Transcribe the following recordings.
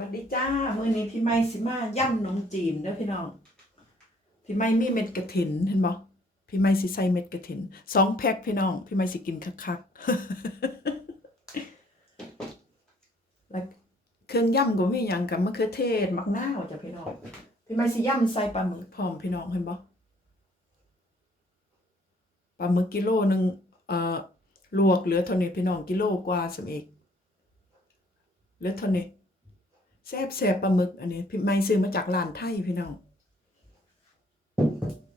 วัสดีจ้า มื้อนี้พี่ไม้สิมาย่ำขนมจีนเด้อพี่น้อง พี่ไม้มีเม็ดกระถินเห็นบ่พี่ไม้สิใส่เม็ดกระถินสองแพ็คพี่น้อง พี่ไม้สิกินคักๆแล้วเครื่องย่ำก็มีหยังกับมะเขือเทศมักนาวจ้ะพี่น้อง พี่ไม้สิย่ำใส่ปลาหมึกพร้อมพี่น้องเห็นบ่ปลาหมึกกิโลหนึ่งเอ่อลวกเหลือเท่านี้พี่น้องกิโลกว่าสำอีกเหลือเท่านี้ แซ่บแซ่บปลาหมึกอันนี้พี่ไม่ซื้อมาจากร้านไทยพี่น้อง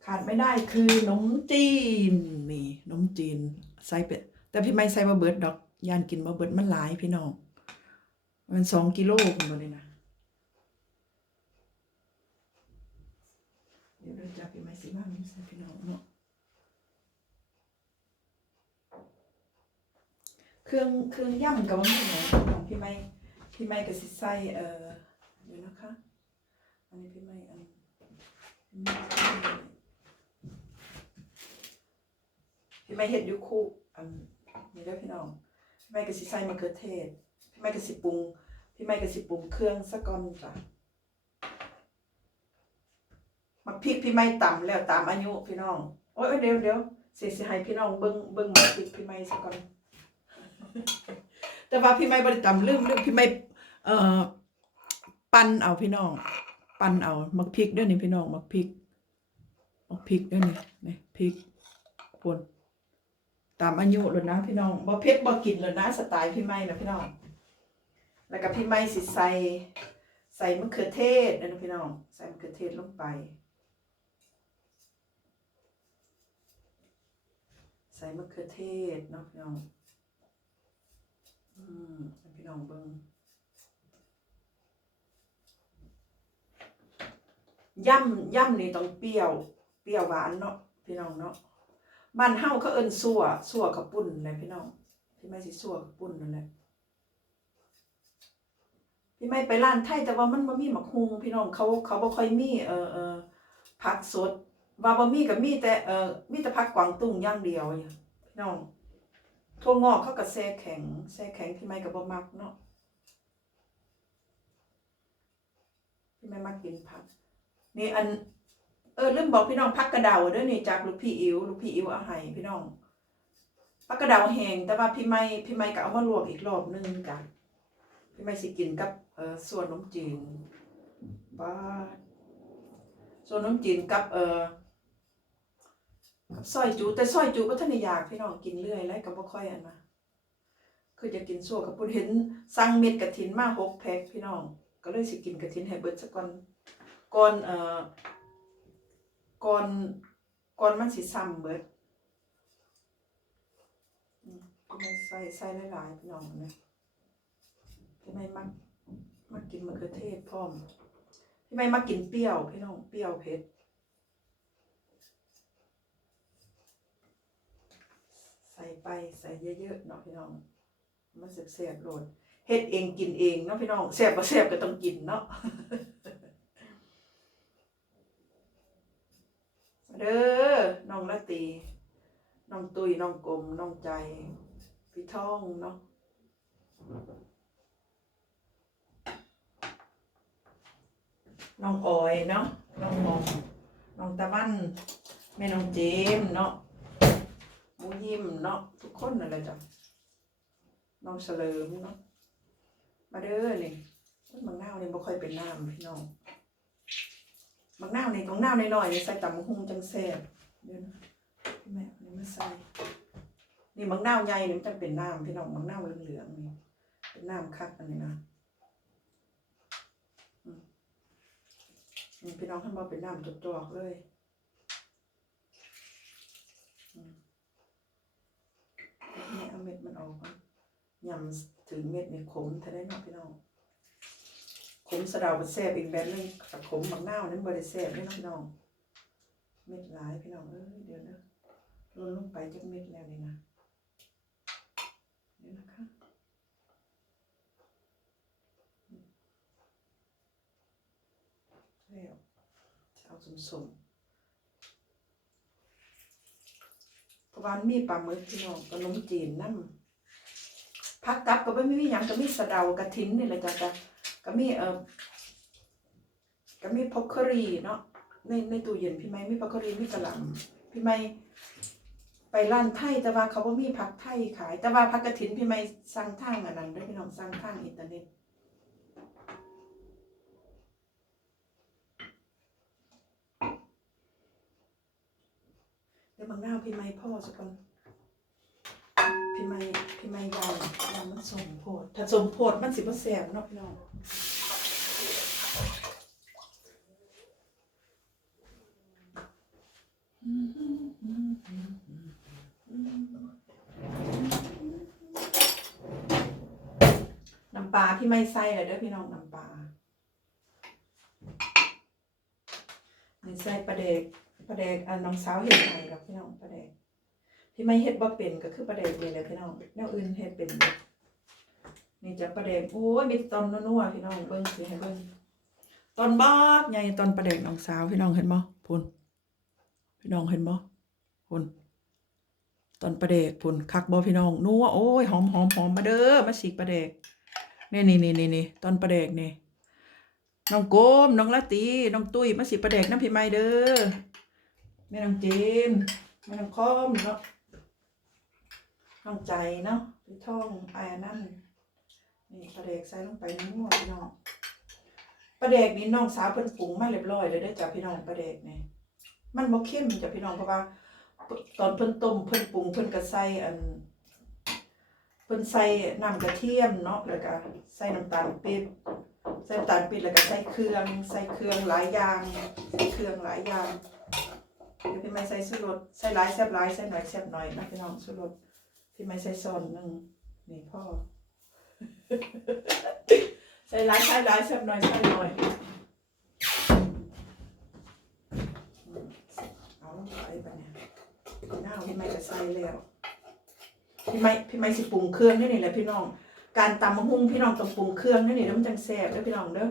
ขาดไม่ได้คือขนมจีนนี่ขนมจีนใส่เป็ดแต่พี่ไม่ใส่บะเบิดดอกยานกินบะเบิดมันหลายพี่น้องมันสองกิโลคุณมาเลยนะเดี๋ยวเราจะพี่ไม่สิบ้างใส่พี่น้องเนาะเครื่องเครื่องย่ำกับว่าไม่ไหนของพี่ไม่ พี่ไม่ก็สิใส่เอ่อเดี๋ยวนะคะ อันนี้พี่ไม่อันพี่ไม่เห็ดยูคู่อันนี้ด้วยพี่น้องพี่ไม่ก็สิใส่มะเขือเทศ พี่ไม่ก็สิปรุง พี่ไม่ก็สิปรุงเครื่องสะก่อนจ้ะมาพริกพี่ไม่ต่ำแล้วตามอายุพี่น้องโอ้ยเดี๋ยวเดี๋ยวเสียสิให้พี่น้องเบิ้งเบิ้งมาพริกพี่ไม่สะก่อนแต่ว่าพี่ไม่บริจำลืมลืมพี่ไม่ เอ่อปั้นเอาพี่น้อง ปั้นเอามักพริกด้วยนี่พี่น้องมักพริกมักพริกด้วยนี่นี่พริกปนตามอายุเลยนะพี่น้องบ่เผ็ดบ่กินเลยนะสไตล์พี่ไม่นะพี่น้อง แล้วก็พี่ไม่สิใส่ใส่มะเขือเทศนะพี่น้อง ใส่มะเขือเทศลงไป ใส่มะเขือเทศเนาะพี่น้อง อืมพี่น้องเบิ่ง ย่ำย่ำนี่ต้องเปรี้ยว เปรี้ยวหวานเนาะพี่น้องเนาะบ้านเฮาเขาเอิ้นซั่วซั่วกับปุ่นแหละพี่น้องพี่ไม่สิซั่วกับปุ่นนั่นแหละพี่ไม่ไปร้านไทยแต่ว่ามันบ่มีหมักฮุงพี่น้องเขาเขาบ่ค่อยมีเออเออผักสดว่าบ่มีก็มีแต่เออมีแต่ผักกวางตุ้งอย่างเดียวพี่น้องถั่วงอกเขาก็แช่แข็งแช่แข็งพี่ไม่กับบ่มักเนาะพี่ไม่มักกินผัก นี่อัน เออลืมบอกพี่น้องผักกระเดาด้อนี่จากลูกพี่อิ๋วลูกพี่อิ๋วเอาให้พี่น้องผักกระเดาแห้งแต่ว่าพี่ไม่พี่ไม่ก็เอามาลวกอีกรอบนึงกันพี่ไม่สิกินกับเออส่วนนมจีนบ้าส่วนนมจีนกับเออกับซอยจูแต่ซอยจูก็ท่านอยากพี่น้องกินเรื่อยแล้วก็บ่ค่อยอันนะคือจะกินซั่วกับปุ่นเห็นสั่งเม็ดกระถินมาหกแพ็คพี่น้อง ก็เลยสิกินกระถินให้เบิดซะก่อน ก่อนเอ่อก่อนก่อนมันสิซ้ำเบิดอืมพี่ไม่ใส่ใส่หลายๆพี่น้องนะพี่ไม่มักมักกินมะเขือเทศพร้อมพี่ไม่มักกินเปรี้ยวพี่น้องเปรี้ยวเผ็ดใส่ไปใส่เยอะๆเนาะพี่น้องมันแซ่บๆโลดเฮ็ดเองกินเองเนาะพี่น้องแซ่บบ่แซ่บก็ต้องกินเนาะ เด้อน้องละตีน้อง ตุยน้องกลมน้องใจ พี่ท่องเนาะน้องออยเนาะน้องมองน้องตะวันแม่น้องเจมเนาะมูยิ้มเนาะทุกคนนั่นแหละจ้ะน้องเฉลิมเนาะมาเด้อนี่มังนาวนี่ยบ่ค่อยเป็นน้ำพี่น้องมังนาวนี่ของนาวน้อยๆใส่ตำบักหุ่งจังแซ่บเดี๋ยวนะแม่ นี่มาใส่นี่มังนาวใหญ่นี่มันจังเป็นน้ำพี่น้องมังนาวเหลืองๆนี่เป็นน้ำคักอันนี้นะอือพี่น้องท่านบอกเป็นน้ำจอกๆเลยแม่เอาเม็ดมันออกก่อนยำถึงเม็ดในขมถ้าได้นอกพี่น้องขมสะเดาเป็นแซ่บอีกแบบนึงแต่ขมบางน้าวนั้นบริแซ่บได้เนาะพี่น้อง เม็ดหลายพี่น้องเอ้ยเดี๋ยวนะ ลดลงไปจากเม็ดแล้วนี่นะเดี๋ยวนะคะแล้วจะเอาสมๆเพราะว่ามีปลาหมึกพี่น้องขนมจีนน้ำผักกับก็ไม่มีหยังก็มีสะเดากระถินนี่แหละจ้ะจ้ะก็มีเออก็มีพอกเคอรีเนาะในในตู้เย็นพี่ไม่มีพอกเคอรีมีกระหล่ำพี่ไม่ ไปร้านไทยแต่ว่าเขาบ่มีผักไทยขาย แต่ว่าผักกระถินพี่ไม่สั่งทางอันนั้นเด้พี่น้องสั่งทางอินเทอร์เน็ตเดี๋ยวบางหน้าพี่ไม่พ่อสักคนพี่ไม่พี่ไม่ยาวยาวมันสมโพดถ้าสมโพดมันสิบ่แสบเนาะพี่น้อง น้ำปลาพี่ไม่ใส่เลยเด้อพี่น้องน้ำปลานี่ใส่ปลาเด็กปลาเด็กอันน้องสาวเห็ดไห้กับพี่น้องปลาเด็กที่ไม่เฮ็ดบ่เป็นก็คือปลาแดกนี่แหละพี่น้องแนวอื่นเฮ็ดเป็นนี่จะปลาแดกโอ้ยมีตอนนัวๆพี่น้องเบิ่งสิให้เบิ่งตอนบาดใหญ่ตอนปลาแดกน้องสาวพี่น้องเห็นบ่พุ่นพี่น้องเห็นบ่ พุ่นตอนปลาแดกพุ่นคักบ่พี่น้องนัวโอ้ยหอมหอมหอมมาเด้อมาฉีกปลาแดกนี่นี่นี่นี่นี่ตอนปลาแดกนี่น้องโกมน้องละตีน้องตุ้ยมาฉีกปลาแดกน้ำพี่ไม้เด้อแม่น้องเจมส์แม่น้องคอมเนาะน้องใจเนาะพี่ท่องไอ้นั่นนี่ปลาแดกใส่ลงไปในหม้อพี่น้องปลาแดกนี่น้องสาวเพิ่นปรุงมาเรียบร้อยเลยได้จ้ะพี่น้องปลาแดกนี่มันบ่เข้มจ้ะพี่น้องเพราะว่า ตอนเพิ่นต้มเพิ่นปรุงเพิ่นก็ใส่อันเพิ่นใส่น้ำกระเทียมเนาะแล้วก็ใส่น้ำตาลปี๊บใส่น้ำตาลปี๊บแล้วก็ใส่เครื่อง ใส่เครื่องหลายอย่างใส่เครื่องหลายอย่างเดี๋ยวพี่ไม่ใส่สุรสใส่หลายแซ่บหลายใส่หน่อยแซ่บหน่อยนะพี่น้องสุรสพี่ไม่ใส่ซอนหนึ่งนี่พ่อใส่หลายใส่หลายใส่หน่อยใส่หน่อยอืมเอาไปปะเนี่ยห น้าพี่ไม่จะใส่แล้ว พี่ไม่พี่ไม่สิปรุงเครื่องนี่นี่แหละพี่น้อง การตำมะฮุ่งพี่น้องต้องปรุงเครื่องนี่นี่แล้วมันจังแซ่บเด้อพี่น้องเด้อ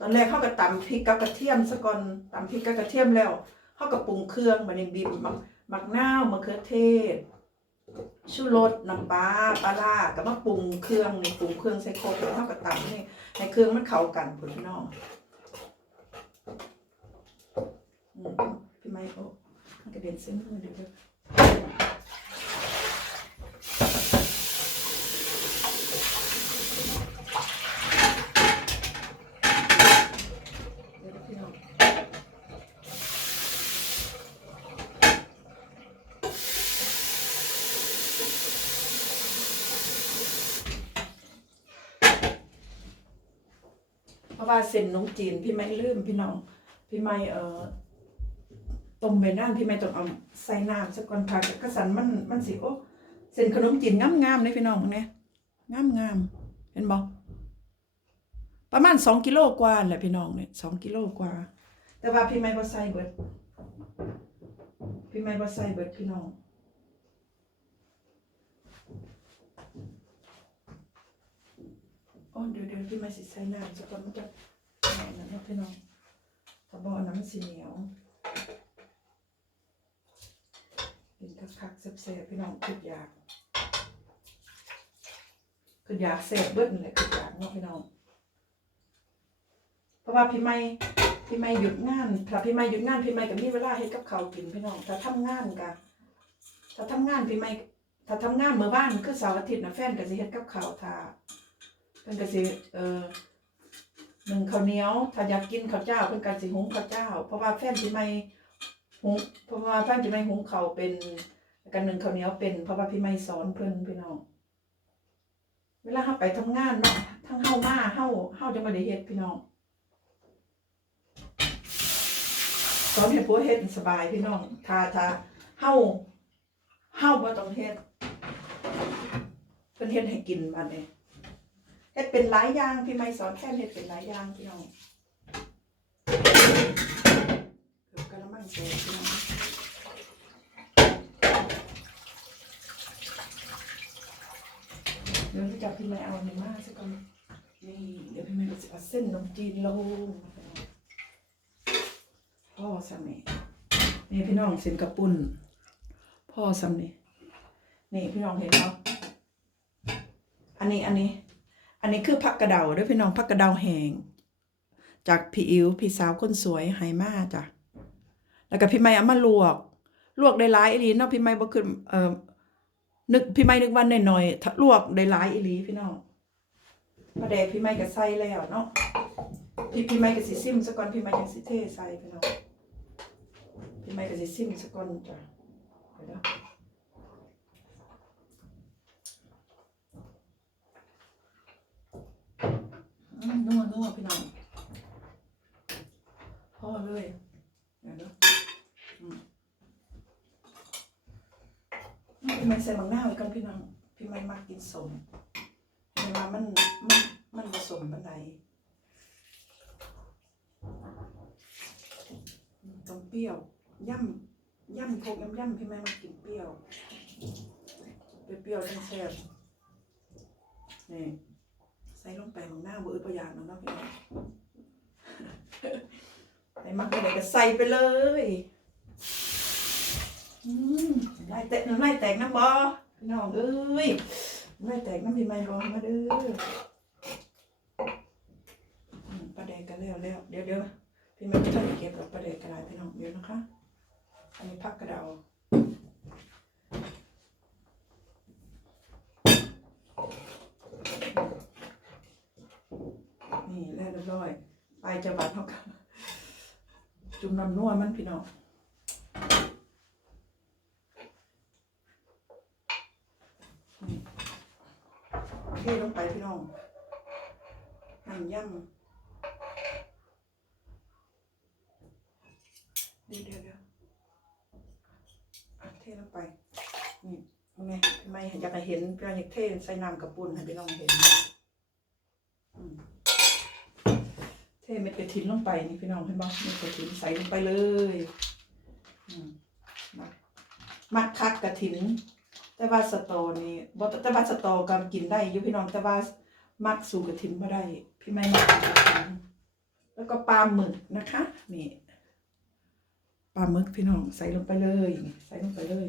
ตอนแรกเขาก็ตำพริกกับกระเทียมซะก่อนตำพริกกับกระเทียมแล้วเขาก็ปรุงเครื่องบัดนี้บีบมักมักนาวมะเขือเทศชูรสน้ำปลาปลาร้าก็มาปรุงเครื่องนี่ปรุงเครื่องใส่โคกแล้วเท่ากับตำนี่ให้เครื่องมันเข้ากันพี่น้องพี่ไม้โอ้ มันกระเด็นเส้นมือเดี๋ยวเดี๋ยวเดี๋ยวพี่น้องเพราะว่าเส้นนมจีนพี่ไม่ลืมพี่น้อง พี่ไม่เอ่อ ต้มไปนั่นพี่ไม่ต้องเอาใส่น้ำสักก่อนผักกระสันมันมันสิโอ้เส้นขนมจีนงามๆเลยพี่น้องเนี่ยงามๆเห็นบ่ประมาณสองกิโลกว่าแหละพี่น้องเนี่ยสองกิโลกว่า แต่ว่าพี่ไม่บ่ใส่เบิดพี่ไม่บ่ใส่เบิดพี่น้องโอ้เดี๋ยวเดี๋ยวพี่ไม่สิใส่น้ำสักก่อนมันจะแหนนเนะพี่น้องถ้าบ่อนน้ำมันสิเหนียว กินคักๆแซ่บๆพี่น้องคืออยากคืออยากแซ่บเบิดนั่นแหละคืออยากเนาะพี่น้อง เพราะว่าพี่ไม่พี่ไม่หยุดงาน ถ้าพี่ไม่หยุดงานพี่ไม่ก็มีเวลาเฮ็ดกับเขากินพี่น้อง ถ้าทำงานก็ถ้าทำงานพี่ไม่ถ้าทำงานเมื่อบ้านคือเสาร์อาทิตย์นะแฟนก็สิเฮ็ดกับเขาวทาเพิ่นก็สิเออหนึ่งข้าวเหนียว ถ้าอยากกินข้าวเจ้าเพิ่นก็สิหุงข้าวเจ้า เพราะว่าแฟนสิไม่ หุงเพราะว่าแฟนสิไม่หุงเขาเป็นกันหนึ่งเขาเนี้ยเป็นเพราะว่าพี่ไม่สอนเพิ่อนพี่น้อง เวลาเฮาไปทำงานเนาะทั้งเฮามาเฮาเฮาจะบ่ได้เฮ็ดพี่น้องสอนให้ผัวเฮ็ดสบายพี่น้องถ้าถ้าเฮาเฮาบ่ต้องเฮ็ดเพิ่นเฮ็ดให้กินบัดนี้เฮ็ดเป็นหลายอย่างพี่ไม่สอนแค่เฮ็ดเป็นหลายอย่างพี่น้อง เกือบกระมังแตกพี่น้องเดี๋ยวจะจับพี่ไม่เอาในมาสักก่อนนี่เดี๋ยวพี่ไม่จะเอาเส้นนมจีนลงพ่อสามีนี่พี่น้องเส้นกระปุ่นพ่อสามีนี่พี่น้องเห็นเนาะอันนี้อันนี้ อันนี้คือผักกระเดาด้วยพี่น้องผักกระเดาแห้งจากพี่อิ๋วพี่สาวคนสวยไหมาจ้ะ แล้วก็พี่ไม่เอามาลวก ลวกได้หลายอีหลีเนาะพี่ไม่บ่ขึ้นเอ่อนึกพี่ไม่นึกวันหน่อยๆถ้าลวกได้หลายอีหลีพี่น้องปลาแดกพี่ไม่ก็ใส่แล้วเนาะพี่พี่ไม่ก็สิซิมซะก่อนพี่ไม่ยังสิเทใส่พี่น้องพี่ไม่ก็สิซิมซะก่อนจ้ะเดี๋ยวนัวนัวพี่น้องพอเลยเดี๋ยวนะ พี่ไม่ใส่มังนาวไว้ก่อนพี่น้องพี่ไม่มักกินสมเวลามันมันมันผสมบันไดต้องเปรี้ยว ย่ำย่ำพวกย่ำย่ำพี่ไม่มักกินเปรี้ยวเปรี้ยวๆจังแซ่บนี่ใส่ลงไปมังนาวบ่อึดประหยัดเนะเนาะพี่น้องใส่มักอะไรก็ใส่ไปเลย แตกน้ำไล่แตกน้ำบอพี่น้องเอ้ยน้ำไล่แตกน้ำพี่ไม่บอมาเด้อปลาแดกกันแล้วแล้วเดี๋ยวเดี๋ยวพี่ไม่ต้องเก็บหรอกปลาแดกกระดาษพี่น้องเดี๋ยวนะคะ อันนี้พักกระเดานี่แล้วเรียบร้อย ไปจะบัดเท่ากันจุ่มน้ำนัวมันพี่น้อง เทลงไปพี่น้องหั่นย่ำเดี๋ยวเดี๋ยวเดี๋ยวเทลงไปนี่มึงไงทำไมอยากให้เห็นพี่น้องอยากเทใส่น้ำกระปุนให้พี่น้องเห็นเทเม็ดกระถินลงไปนี่พี่น้องเห็นบ่เม็ดกระถินใส่ลงไปเลยมมักมักคักกระถิน แต่ว่าสตอนี่บ่แต่ว่าสตอก็กินได้อยู่พี่น้องแต่ว่ามักสูกระถินบ่ได้ พี่ไม่มักกระถินแล้วก็ปลาหมึกนะคะนี่ปลาหมึกพี่น้องใส่ลงไปเลย ใส่ลงไปเลย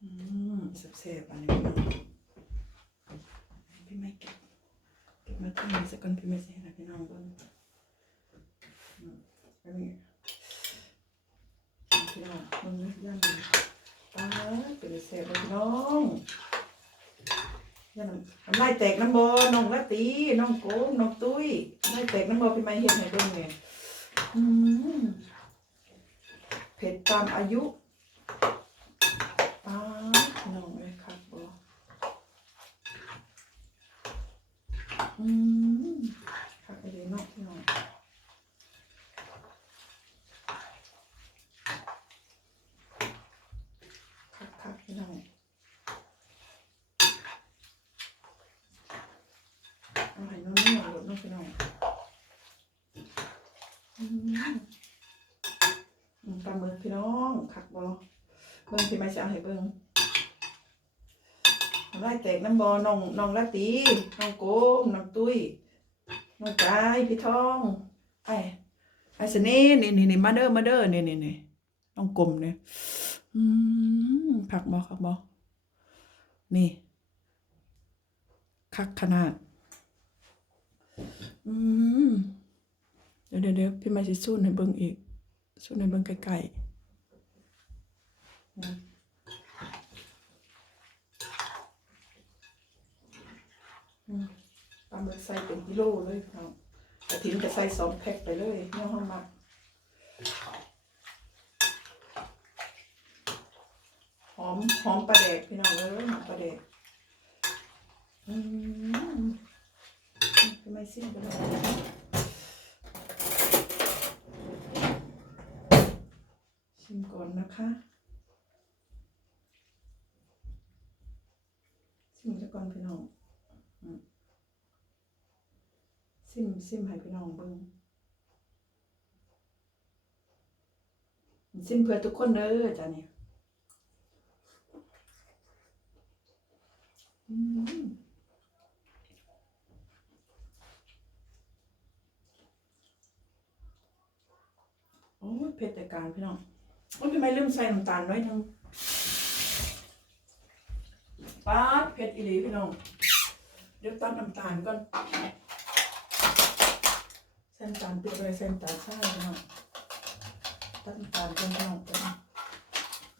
อืมแซ่บๆอันนี้พี่น้องพี่ไม่เก็บเก็บมาที่นี่สักก่อนพี่ไม่ใส่นะพี่น้องเบิ่งอืมอันนี้ พี่น้องมันไม่ย่างเลยตาเป็นเศษเลยพี่น้องย่างน้ำไล่แตกน้ำบอน้องละตีน้องโกงน้องตุ้ยไล่แตกน้ำบอพี่ไม่เห็นไหนบิ่งเนี่ยเผ็ดตามอายุตาน้องเลยครับบออืมครับไปเลยเนาะพี่น้อง คักคักพี่น้องเอาให้น้องนี่หน่อยน้องพี่น้องอืมอืม ปลาหมึกพี่น้องคักบอเบิ้งพี่ไม่จะเอาให้เบิ้งไล่แตกน้ำบอน้องน้องละตีน้องโกมน้องตุ้ยน้องกายพี่ทองไอ้ไอ้สนี่นี่นี่นี่มาเด้อมาเด้อนี่นี่นี่น้องกลมเนี่ยอืมผักบอคักบอนี่คักขนาด อืม เดี๋ยวเดี๋ยวพี่มาสิสู้ในเบิ้งอีก สู้ในเบิ้งใกลๆนะอืมปลาหมึกใส่เป็นกิโลเลยพี่น้องกระถิ่นจะใส่สองแพ็คไปเลยเนาะห้องมักหอมหอมปลาแดกพี่น้องเลยหอมปลาแดกอืมไมสิ้นไปแล้ว ชิมก่อนนะคะชิมซะก่อนพี่น้องซิมซิมให้พี่น้องเบิ่งซิมเพื่อทุกคนเด้อจ้ะนี่อืมโอ้เผ็ดแต่การพี่น้อง มันทำไมลืมใส่น้ำตาลน้อยนึงป้าดเผ็ดอีหลีพี่น้อง เดี๋ยวตัดน้ำตาลก่อนใส่น้ำตาลเปรี้ยวไรใส่น้ำตาลใช่พี่น้องตัดน้ำตาลก่อนพี่น้องก่อน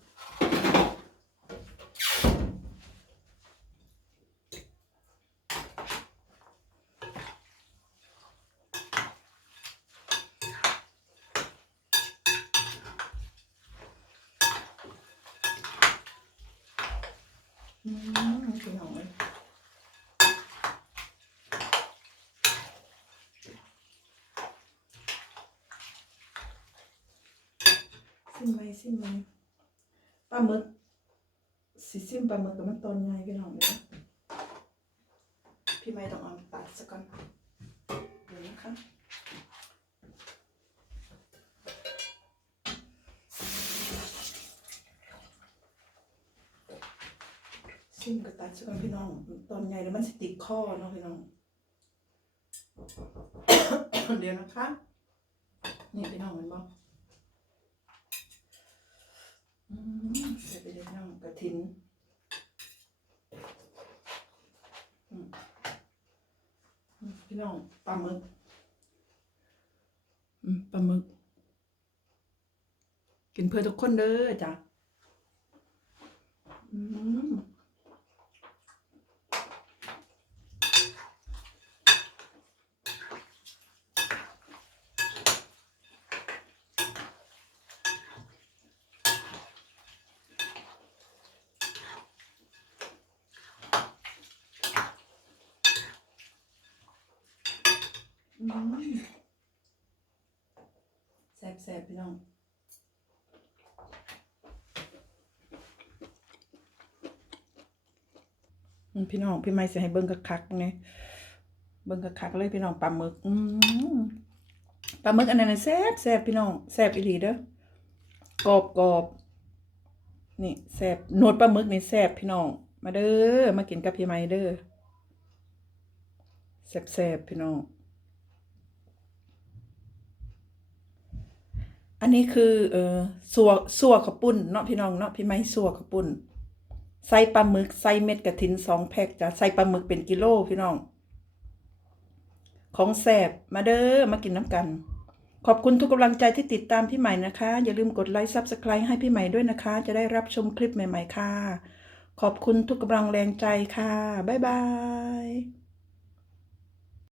อืมพี่น้องเลย ซิมไหมซิมไหมปลาหมึกสิซิมปลาหมึกกับมันตอนไงพี่น้องเลยพี่ไม่ต้องเอาตัดสักก่อนเดี๋ยวนะคะซิมกับตัดสักก่อนพี่น้อง ตอนไงเดี๋ยวมันสติดคอเนาะพี่น้อง เดี๋ยวนะคะ นี่พี่น้องมันบอกอืมใส่ไปเลยพี่น้องกระ ถินพี่น้องปลาหมึกปลาหมึก กินเพื่อทุกคนเด้อจ้ะอืม อืม แซ่บแซ่บพี่น้องพี่น้องพี่ไม่จะให้เบิ้งกระคักไงเบิ้งกระคักเลยพี่น้องปลาหมึกปลาหมึกอันนั้นแซ่บแซ่บพี่น้องแซ่บอีหลีเด้อกรอบกรอบนี่แซ่บนวดปลาหมึกนี่แซ่บพี่น้องมาเด้อมากินกับพี่ไม่เด้อแซ่บแซ่บพี่น้อง อันนี้คือเออสัวสัวข้าวปุ้นเนาะพี่น้องเนาะพี่ไม้สัวข้าวปุ้นใส่ปลาหมึกใส่เม็ดกระถินสองแพ็คจ้ะใส่ปลาหมึกเป็นกิโลพี่น้อง ของแสบมาเด้อมากินน้ำกัน ขอบคุณทุกกำลังใจที่ติดตามพี่ใหม่นะคะ อย่าลืมกดไลค์ซับสไครต์ให้พี่ใหม่ด้วยนะคะ จะได้รับชมคลิปใหม่ ๆ ค่ะ ขอบคุณทุกกำลังแรงใจค่ะ บ๊ายบาย